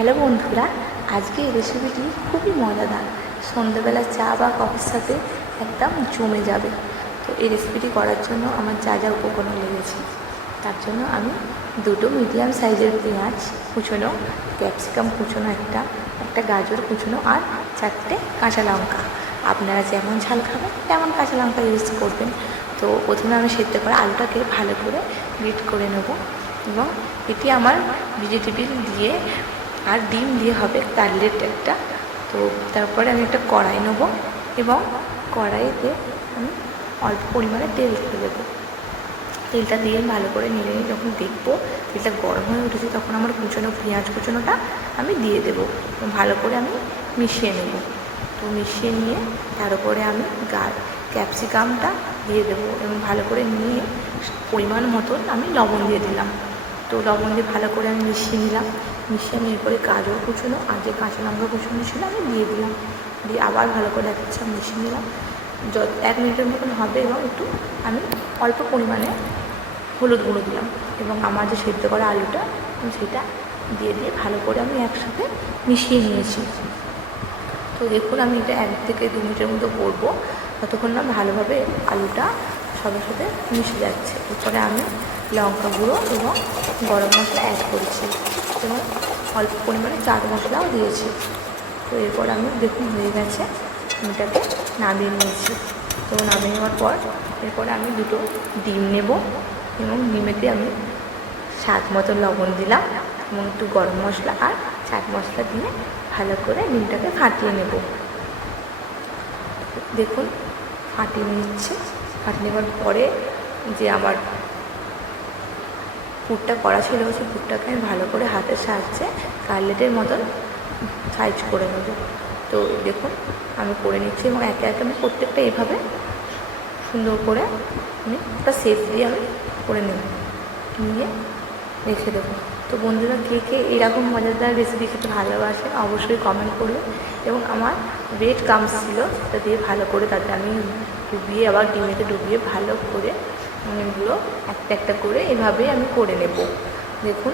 Hello বন্ধুরা, আজকে এই রেসিপিটি খুবই মজাদার। সন্ধ্যাবেলা চা বা কফির সাথে একদম জমে যাবে। তো এই রেসিপিটি করার জন্য আমার যা যা উপকরণ লেগেছে, তার জন্য আমি দুটো মিডিয়াম সাইজের পেঁয়াজ কুচোনো, ক্যাপসিকাম কুচোনো একটা গাজর কুচোনো আর 4টে কাঁচা লঙ্কা। আপনারা যেমন ঝাল খাবেন তেমন কাঁচা লঙ্কা ইউজ করবেন। তো প্রথমে আমি সেদ্ধ করা আলুটাকে ভালো করে গ্রেট করে নেব এবং এটি আমার ভেজিটেবিল দিয়ে আর ডিম দিয়ে হবে কাটলেট একটা। তো তারপরে আমি একটা কড়াই নেবো এবং কড়াইতে আমি অল্প পরিমাণে তেল দিয়ে দেবো। তেলটা দিয়ে ভালো করে নেড়ে নিয়ে যখন দেখবো তেলটা গরম হয়ে উঠেছে, তখন আমার কুচোনো পেঁয়াজ কুচোনোটা আমি দিয়ে দেবো। ভালো করে আমি মিশিয়ে নেব। তো মিশিয়ে নিয়ে তার উপরে আমি ক্যাপসিকামটা দিয়ে দেবো এবং ভালো করে নিয়ে পরিমাণ মতন আমি লবণ দিয়ে দিলাম। তো লবণ দিয়ে ভালো করে আমি মিশিয়ে নিলাম। মিশিয়ে নিয়ে পরে গাজর কুচোনো আর যে কাঁচা লঙ্কা কুচোনো ছিল আমি দিয়ে দিলাম। দিয়ে আবার ভালো করে একটা মিশিয়ে নিলাম। 1 মিনিটের মতন হবে এবং একটু আমি অল্প পরিমাণে হলুদ গুঁড়ো দিলাম এবং আমার যে সেদ্ধ করা আলুটা সেটা দিয়ে ভালো করে আমি একসাথে মিশিয়ে নিয়েছি। তো দেখুন আমি এটা 1 থেকে 2 মিনিটের মতো করবো, ততক্ষণ না ভালোভাবে আলুটা সবার সাথে মিশে যাচ্ছে। এরপরে আমি লঙ্কা গুঁড়ো এবং গরম মশলা অ্যাড করেছি এবং অল্প পরিমাণে চাট মশলাও দিয়েছি। তো এরপর আমি দেখুন হয়ে গেছে, এটাকে নামিয়ে নিয়েছি। তো নামিয়ে নেওয়ার পর এরপরে আমি দুটো ডিম নেব এবং ডিমেতে আমি স্বাদ মতো লবণ দিলাম এবং একটু গরম মশলা আর চাট মশলা দিয়ে ভালো করে ডিমটাকে ফাটিয়ে নেব। দেখুন ফাটিয়ে নিচ্ছে। ফাটিয়ে নেওয়ার পরে যে আমার পুরটা করা ছিল সেই পুরটাকে আমি ভালো করে হাতের সাহায্যে কাটলেটের মতন সাইজ করে নেব। তো দেখুন আমি করে নিচ্ছি এবং একে একে আমি প্রত্যেকটা এইভাবে সুন্দর করে আমি একটা শেপ দিয়ে আমি করে নেব, নিয়ে রেখে দেবো। তো বন্ধুরা কে কে এরকম মজাদার রেসিপি খেতে ভালোবাসে অবশ্যই কমেন্ট করবে। এবং আমার ব্রেড ক্রাম্বস ছিল, সেটা দিয়ে ভালো করে তাতে আমি ডুবিয়ে আবার ডিমেতে ডুবিয়ে ভালো করে এগুলো একটা একটা করে এভাবেই আমি করে নেব। দেখুন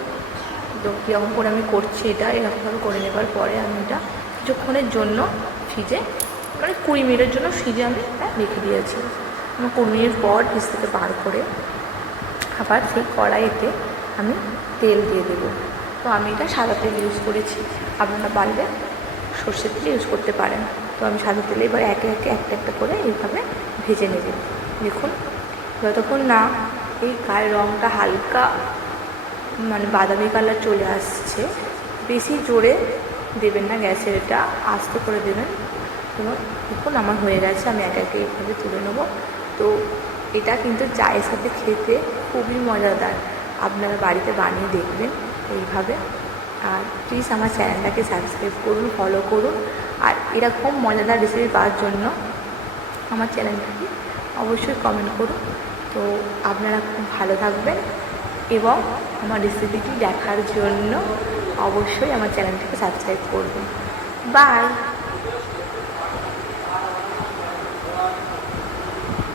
তো কীরকম করে আমি করছি, এটা এরকমভাবে করে নেবার পরে আমি এটা কিছুক্ষণের জন্য ফ্রিজে 20 মিনিটের জন্য ফ্রিজে আমি রেখে দিয়েছি। আমি 20 মিনিট পর ফ্রিজ থেকে বার করে আবার সেই কড়াইতে আমি তেল দিয়ে দেবো। তো আমি এটা সাদা তেল ইউজ করেছি, আপনারা পারলে সর্ষের তেল ইউজ করতে পারেন। তো আমি সাদা তেলে এবার একে একে একটা একটা করে এইভাবে ভেজে নেব। দেখুন যতক্ষণ না এই গায়ের রঙটা হালকা বাদামি কালার চলে আসছে, বেশি জোরে দেবেন না গ্যাসের, এটা আস্তে করে দেবেন। এবং দেখুন আমার হয়ে গেছে, আমি একে একে এইভাবে তুলে নেব। তো এটা কিন্তু চায়ের সাথে খেতে খুবই মজাদার, আপনারা বাড়িতে বানিয়ে দেখবেন এইভাবে। আর প্লিজ আমার চ্যানেলটাকে সাবস্ক্রাইব করুন, ফলো করুন। আর এরকম মজাদার রেসিপি পাওয়ার জন্য আমার চ্যানেলটাকে অবশ্যই কমেন্ট করুন। তো আপনারা খুব ভালো থাকবেন এবং আমার রেসিপিটি দেখার জন্য অবশ্যই আমার চ্যানেলটাকে সাবস্ক্রাইব করবেন। বাই।